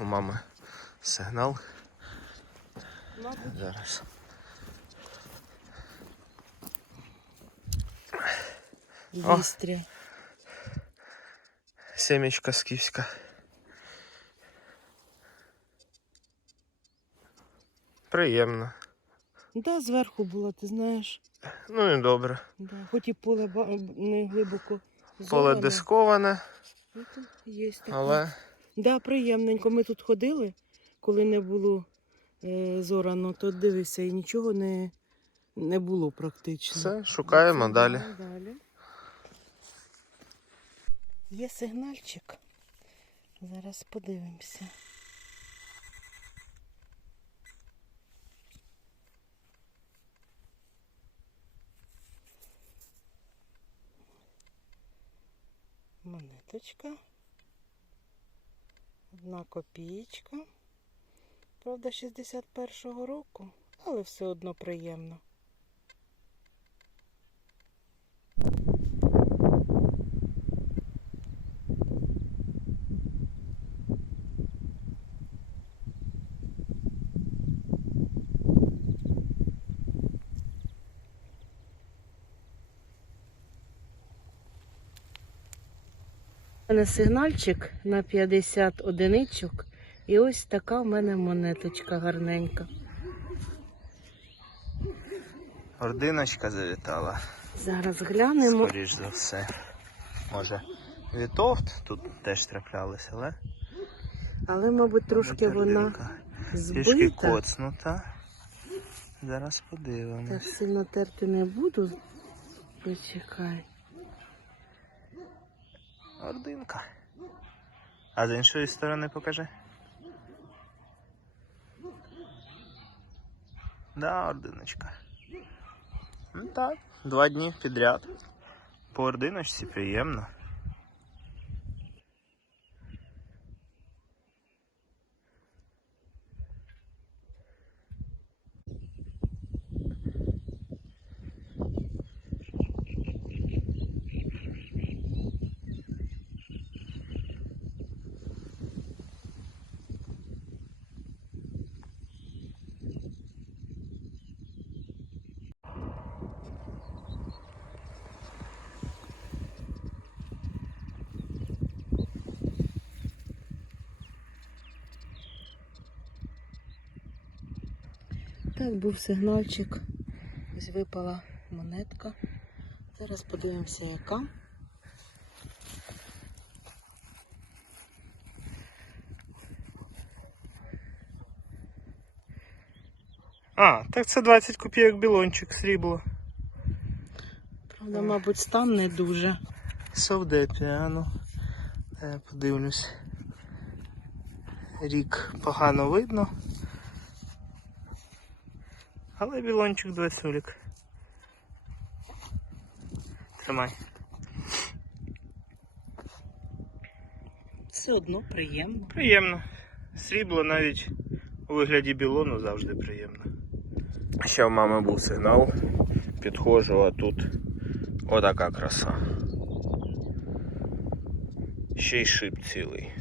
у мами сигнал. Зараз. О. вістря. Семечка скіфська. Приємно. Да, зверху була, ти знаєш. Ну і добре. Да. Хоч і поле не глибоко. Поле дисковане, Ну, Є таке. але Да, приємненько. Ми тут ходили, коли не було е, зорано, то дивися, і нічого не, не було практично. все, шукаємо Це далі. далі. Є сигнальчик. Зараз подивимося. Монеточка. Одна копійка. Правда, 61-го року, але все одно приємно. У мене сигнальчик на 50 одиничок. І ось така в мене монеточка гарненька. Ординочка завітала. Зараз глянемо. Скоріш за все. Може, вітовт тут теж траплялися, але Але, мабуть, трошки мабуть, вона ординка. Трішки коцнута. Зараз подивимось. Так сильно терти не буду. Почекай. Ординка. А з іншої сторони покажи. Да, ординочка. Ну так, два дні підряд. По ординочці приємно. Так, був сигнальчик. Ось випала монетка. Зараз подивимося, яка. А, так це 20 копійок білончик срібло. Правда, мабуть, стан не дуже. Совдепіано. Я подивлюсь. Рік погано видно. Але білончик 20 Тримай. Все одно приємно. Приємно. Срібло навіть у вигляді білону завжди приємно. Ще в мами був сигнал. Підходжу, а тут отака краса. Ще й шип цілий.